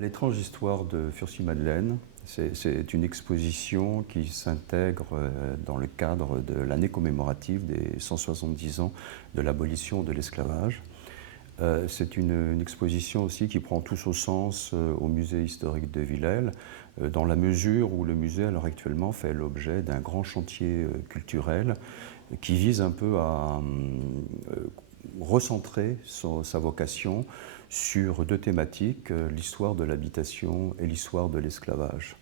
L'étrange histoire de Furcy-Madeleine, c'est une exposition qui s'intègre dans le cadre de l'année commémorative des 170 ans de l'abolition de l'esclavage. C'est une exposition aussi qui prend tout son sens au musée historique de Villèle, dans la mesure où le musée, alors actuellement, fait l'objet d'un grand chantier culturel qui vise un peu à recentrer sa vocation sur deux thématiques, l'histoire de l'habitation et l'histoire de l'esclavage.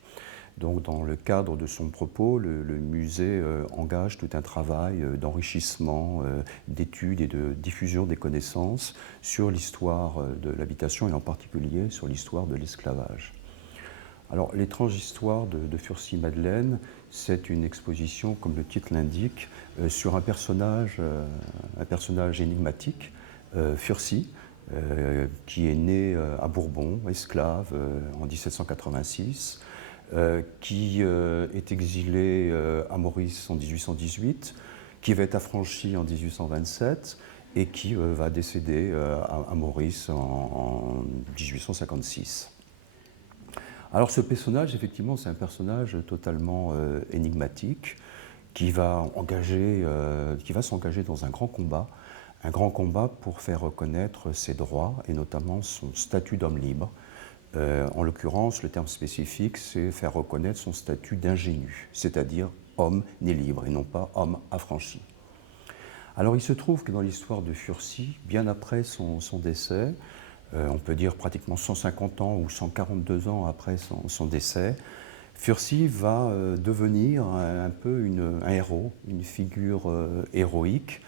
Donc, dans le cadre de son propos, le musée engage tout un travail d'enrichissement, d'études et de diffusion des connaissances sur l'histoire de l'habitation et en particulier sur l'histoire de l'esclavage. Alors, l'étrange histoire de Furcy-Madeleine, c'est une exposition, comme le titre l'indique, sur un personnage énigmatique, Furcy, qui est né à Bourbon, esclave, en 1786, qui est exilé à Maurice en 1818, qui va être affranchi en 1827 et qui va décéder à Maurice en 1856. Alors ce personnage, effectivement, c'est un personnage totalement énigmatique qui va s'engager dans un grand combat pour faire reconnaître ses droits et notamment son statut d'homme libre. En l'occurrence, le terme spécifique, c'est faire reconnaître son statut d'ingénu, c'est-à-dire homme né libre et non pas homme affranchi. Alors il se trouve que dans l'histoire de Furcy, bien après son décès, on peut dire pratiquement 150 ans ou 142 ans après son décès, Furcy va devenir un peu un héros, une figure héroïque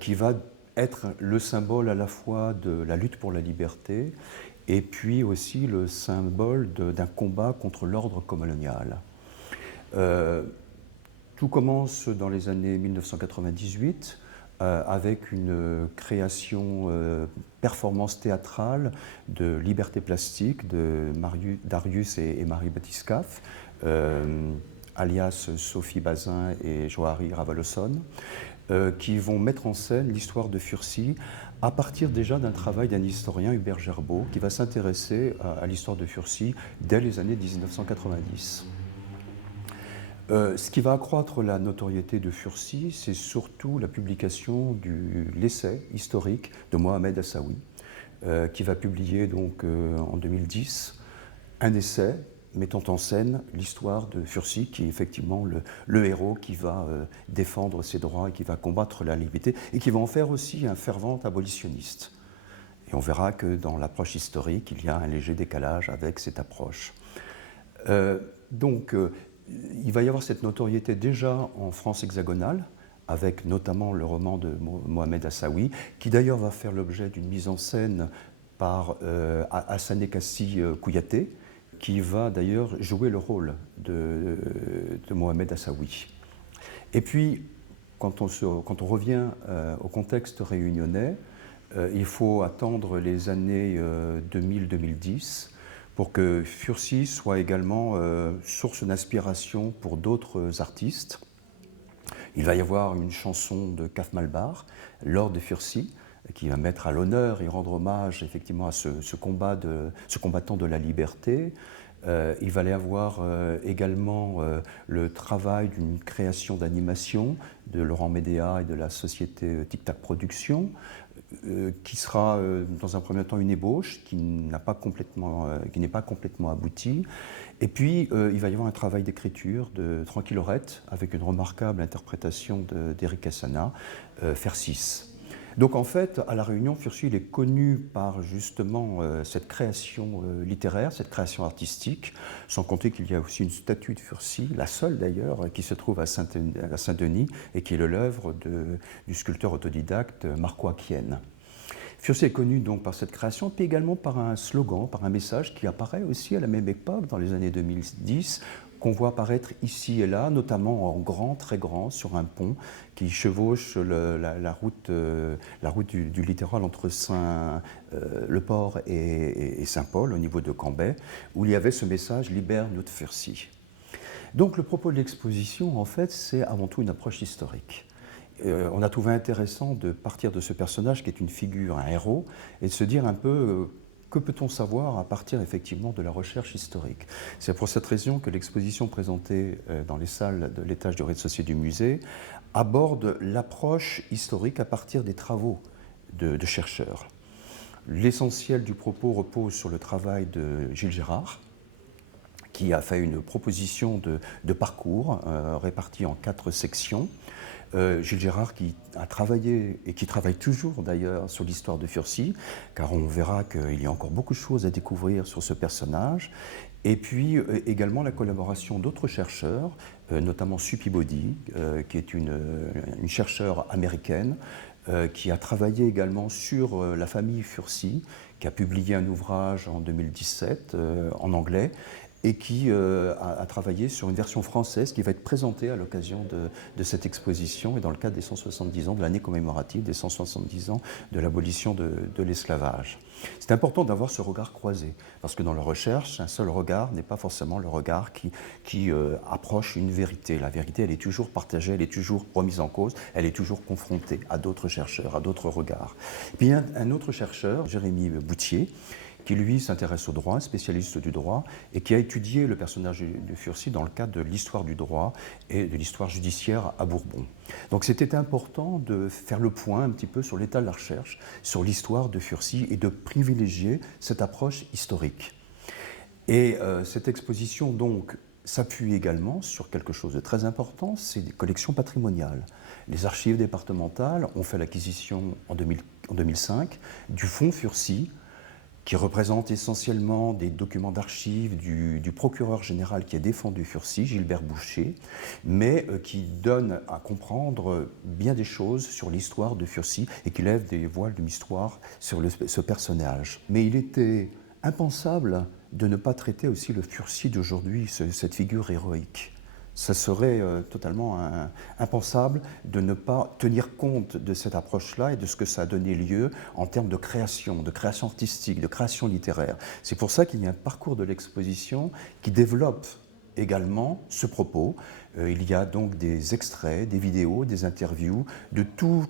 qui va être le symbole à la fois de la lutte pour la liberté et puis aussi le symbole d'un combat contre l'ordre colonial. Tout commence dans les années 1998 avec une création performance théâtrale de Liberté plastique de Darius et Marie Batiscaffe, alias Sophie Bazin et Johari Ravaloson, qui vont mettre en scène l'histoire de Furcy à partir déjà d'un travail d'un historien, Hubert Gerbaud, qui va s'intéresser à l'histoire de Furcy dès les années 1990. Ce qui va accroître la notoriété de Furcy, c'est surtout la publication de l'essai historique de Mohamed Hassaoui, qui va publier donc en 2010 un essai mettant en scène l'histoire de Furcy, qui est effectivement le héros qui va défendre ses droits et qui va combattre la liberté et qui va en faire aussi un fervent abolitionniste. Et on verra que dans l'approche historique, il y a un léger décalage avec cette approche. Il va y avoir cette notoriété déjà en France hexagonale, avec notamment le roman de Mohamed Hassaoui, qui d'ailleurs va faire l'objet d'une mise en scène par Hassané Kassi Kouyaté, qui va d'ailleurs jouer le rôle de Mohamed Hassaoui. Et puis, quand on revient au contexte réunionnais, il faut attendre les années 2000-2010 pour que Furcy soit également source d'inspiration pour d'autres artistes. Il va y avoir une chanson de Kaf Malbar, Lord de Furcy, qui va mettre à l'honneur et rendre hommage effectivement à ce combattant de la liberté. Il va y avoir également le travail d'une création d'animation de Laurent Médéa et de la société Tic Tac Productions, qui sera dans un premier temps une ébauche qui n'est pas complètement aboutie. Et puis il va y avoir un travail d'écriture de Tranquillorette avec une remarquable interprétation d'Éric Assana, Fercis. Donc en fait, à La Réunion, Furcy il est connu par justement cette création littéraire, cette création artistique, sans compter qu'il y a aussi une statue de Furcy, la seule d'ailleurs, qui se trouve à Saint-Denis et qui est l'œuvre du sculpteur autodidacte Marco Acquienne. Furcy est connu donc par cette création, puis également par un slogan, par un message qui apparaît aussi à la même époque, dans les années 2010, qu'on voit apparaître ici et là, notamment en grand, très grand, sur un pont qui chevauche la route du littoral entre le port et Saint-Paul, au niveau de Cambrai, où il y avait ce message « Libère notre Furcy ». Donc le propos de l'exposition, en fait, c'est avant tout une approche historique. On a trouvé intéressant de partir de ce personnage qui est une figure, un héros, et de se dire un peu que peut-on savoir à partir effectivement de la recherche historique? C'est pour cette raison que l'exposition présentée dans les salles de l'étage du rez-de-chaussée du musée aborde l'approche historique à partir des travaux de chercheurs. L'essentiel du propos repose sur le travail de Gilles Gérard, qui a fait une proposition de parcours répartie en 4 sections. Gilles Gérard qui a travaillé et qui travaille toujours d'ailleurs sur l'histoire de Furcy, car on verra qu'il y a encore beaucoup de choses à découvrir sur ce personnage. Et puis également la collaboration d'autres chercheurs, notamment Sue Peabody, qui est une chercheure américaine, qui a travaillé également sur la famille Furcy, qui a publié un ouvrage en 2017 en anglais, et qui a travaillé sur une version française qui va être présentée à l'occasion de cette exposition et dans le cadre des 170 ans, de l'année commémorative des 170 ans de l'abolition de l'esclavage. C'est important d'avoir ce regard croisé, parce que dans la recherche, un seul regard n'est pas forcément le regard qui approche une vérité. La vérité, elle est toujours partagée, elle est toujours remise en cause, elle est toujours confrontée à d'autres chercheurs, à d'autres regards. Et puis il y a un autre chercheur, Jérémy Boutier, qui lui s'intéresse au droit, spécialiste du droit, et qui a étudié le personnage de Furcy dans le cadre de l'histoire du droit et de l'histoire judiciaire à Bourbon. Donc c'était important de faire le point un petit peu sur l'état de la recherche, sur l'histoire de Furcy et de privilégier cette approche historique. Et cette exposition donc s'appuie également sur quelque chose de très important, c'est des collections patrimoniales. Les archives départementales ont fait l'acquisition en 2005 du fonds Furcy, qui représente essentiellement des documents d'archives du procureur général qui a défendu Furcy, Gilbert Boucher, mais qui donne à comprendre bien des choses sur l'histoire de Furcy et qui lève des voiles de mystère sur ce personnage. Mais il était impensable de ne pas traiter aussi le Furcy d'aujourd'hui, cette figure héroïque. Ça serait totalement impensable de ne pas tenir compte de cette approche-là et de ce que ça a donné lieu en termes de création artistique, de création littéraire. C'est pour ça qu'il y a un parcours de l'exposition qui développe également ce propos. Il y a donc des extraits, des vidéos, des interviews de tous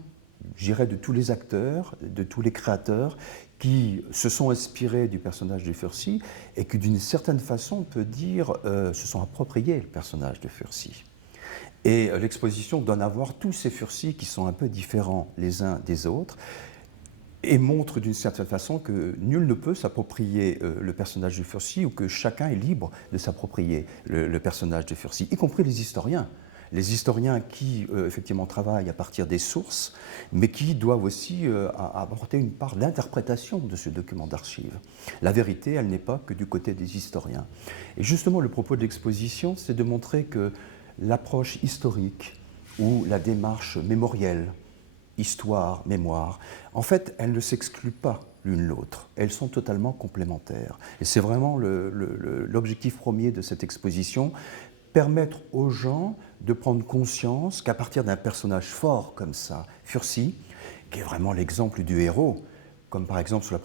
les acteurs, de tous les créateurs qui se sont inspirés du personnage de Furcy et qui, d'une certaine façon, on peut dire, se sont appropriés le personnage de Furcy. Et l'exposition donne à voir tous ces Furcy qui sont un peu différents les uns des autres et montre d'une certaine façon que nul ne peut s'approprier le personnage de Furcy ou que chacun est libre de s'approprier le personnage de Furcy, y compris les historiens. Les historiens qui, effectivement, travaillent à partir des sources, mais qui doivent aussi apporter une part d'interprétation de ce document d'archives. La vérité, elle n'est pas que du côté des historiens. Et justement, le propos de l'exposition, c'est de montrer que l'approche historique ou la démarche mémorielle, histoire, mémoire, en fait, elles ne s'excluent pas l'une l'autre. Elles sont totalement complémentaires. Et c'est vraiment l'objectif premier de cette exposition, permettre aux gens de prendre conscience qu'à partir d'un personnage fort comme ça, Furcy, qui est vraiment l'exemple du héros, comme par exemple sur la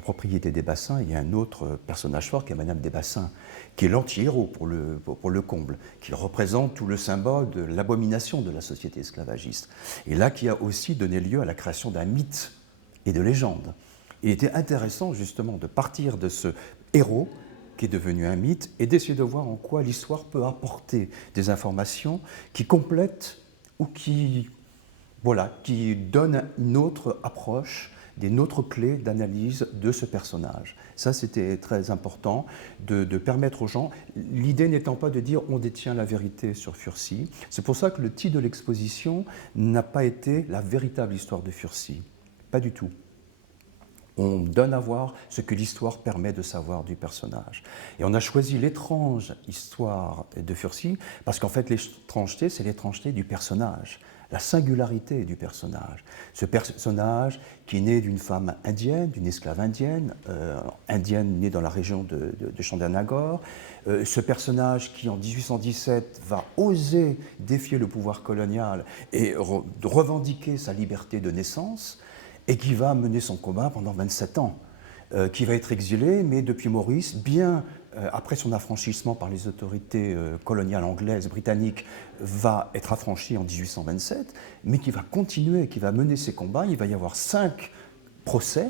propriété des bassins, il y a un autre personnage fort qui est Madame des Bassins, qui est l'anti-héros pour le comble, qui représente tout le symbole de l'abomination de la société esclavagiste. Et là, qui a aussi donné lieu à la création d'un mythe et de légendes. Il était intéressant justement de partir de ce héros qui est devenu un mythe, et d'essayer de voir en quoi l'histoire peut apporter des informations qui complètent ou qui donnent une autre approche, des autres clés d'analyse de ce personnage. Ça, c'était très important de permettre aux gens, l'idée n'étant pas de dire on détient la vérité sur Furcy. C'est pour ça que le titre de l'exposition n'a pas été la véritable histoire de Furcy. Pas du tout. On donne à voir ce que l'histoire permet de savoir du personnage. Et on a choisi l'étrange histoire de Furcy parce qu'en fait, l'étrangeté, c'est l'étrangeté du personnage, la singularité du personnage. Ce personnage qui est né d'une femme indienne, d'une esclave indienne, indienne née dans la région de Chandernagore, ce personnage qui en 1817 va oser défier le pouvoir colonial et revendiquer sa liberté de naissance, et qui va mener son combat pendant 27 ans, qui va être exilé, mais depuis Maurice, bien après son affranchissement par les autorités coloniales anglaises, britanniques, va être affranchi en 1827, mais qui va continuer, qui va mener ses combats. Il va y avoir 5 procès,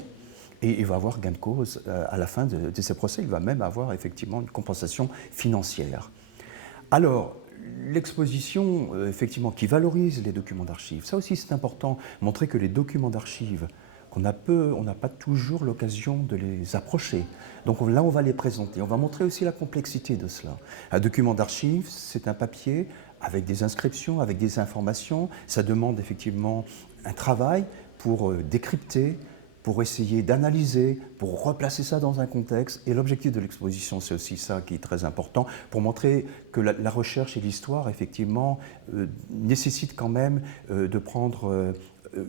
Et il va avoir gain de cause à la fin de ces procès. Il va même avoir effectivement une compensation financière. Alors, l'exposition, effectivement, qui valorise les documents d'archives, ça aussi c'est important, montrer que les documents d'archives, on n'a pas toujours l'occasion de les approcher. Donc là, on va les présenter. On va montrer aussi la complexité de cela. Un document d'archives, c'est un papier avec des inscriptions, avec des informations. Ça demande effectivement un travail pour décrypter, pour essayer d'analyser, pour replacer ça dans un contexte. Et l'objectif de l'exposition, c'est aussi ça qui est très important, pour montrer que la recherche et l'histoire, effectivement, nécessitent quand même de prendre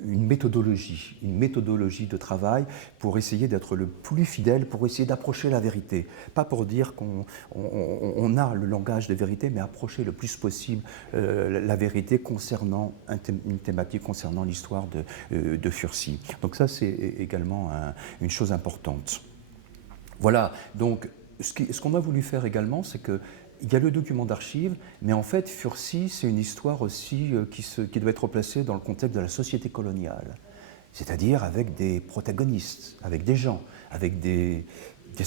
une méthodologie de travail pour essayer d'être le plus fidèle, pour essayer d'approcher la vérité. Pas pour dire qu'on a le langage de vérité, mais approcher le plus possible la vérité concernant une thématique concernant l'histoire de Furcy. Donc ça, c'est également une chose importante. Voilà, donc ce qu'on a voulu faire également, c'est que il y a le document d'archives, mais en fait, Furcy, c'est une histoire aussi qui doit être replacée dans le contexte de la société coloniale, c'est-à-dire avec des protagonistes, avec des gens, avec des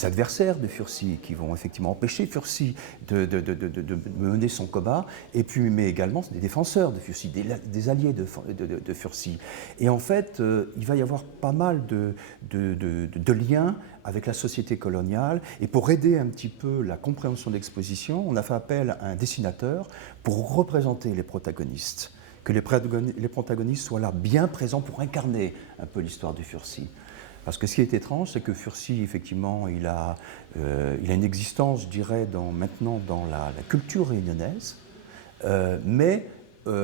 adversaires de Furcy qui vont effectivement empêcher Furcy de mener son combat, et puis, mais également des défenseurs de Furcy, des alliés de Furcy. Et en fait, il va y avoir pas mal de liens avec la société coloniale, et pour aider un petit peu la compréhension de l'exposition, on a fait appel à un dessinateur pour représenter les protagonistes, que les protagonistes soient là bien présents pour incarner un peu l'histoire de Furcy. Parce que ce qui est étrange, c'est que Furcy, effectivement, il a une existence, je dirais, maintenant dans la culture réunionnaise, mais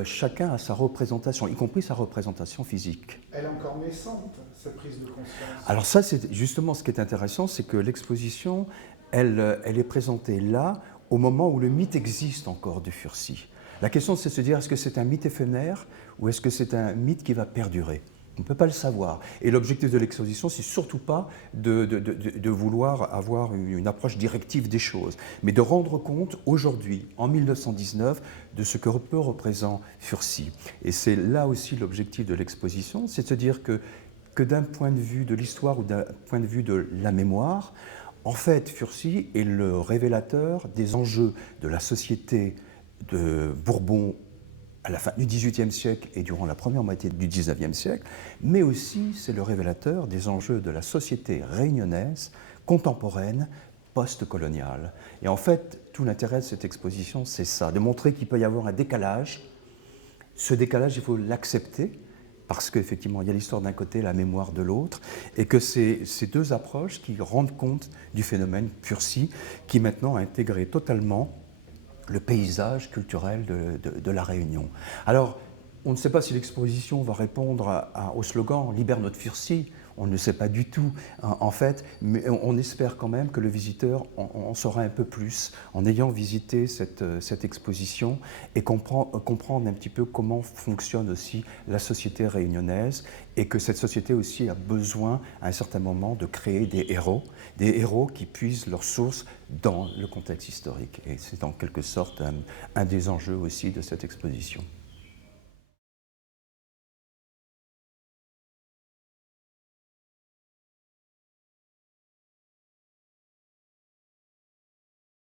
chacun a sa représentation, y compris sa représentation physique. Elle est encore naissante, cette prise de conscience. Alors ça, c'est justement ce qui est intéressant, c'est que l'exposition, elle est présentée là, au moment où le mythe existe encore de Furcy. La question, c'est de se dire, est-ce que c'est un mythe éphémère ou est-ce que c'est un mythe qui va perdurer ? On ne peut pas le savoir. Et l'objectif de l'exposition, c'est surtout pas de vouloir avoir une approche directive des choses, mais de rendre compte aujourd'hui, en 1919, de ce que représente Furcy. Et c'est là aussi l'objectif de l'exposition, c'est de se dire que d'un point de vue de l'histoire ou d'un point de vue de la mémoire, en fait, Furcy est le révélateur des enjeux de la société de Bourbon à la fin du XVIIIe siècle et durant la première moitié du XIXe siècle, mais aussi c'est le révélateur des enjeux de la société réunionnaise, contemporaine, post-coloniale. Et en fait, tout l'intérêt de cette exposition, c'est ça, de montrer qu'il peut y avoir un décalage. Ce décalage, il faut l'accepter, parce qu'effectivement, il y a l'histoire d'un côté, la mémoire de l'autre, et que c'est ces deux approches qui rendent compte du phénomène Furcy, qui maintenant a intégré totalement le paysage culturel de la Réunion. Alors, on ne sait pas si l'exposition va répondre au slogan « Libère notre Furcy », on ne sait pas du tout, en fait, mais on espère quand même que le visiteur en saura un peu plus en ayant visité cette exposition et comprendre un petit peu comment fonctionne aussi la société réunionnaise et que cette société aussi a besoin, à un certain moment, de créer des héros qui puisent leurs sources dans le contexte historique. Et c'est en quelque sorte un des enjeux aussi de cette exposition.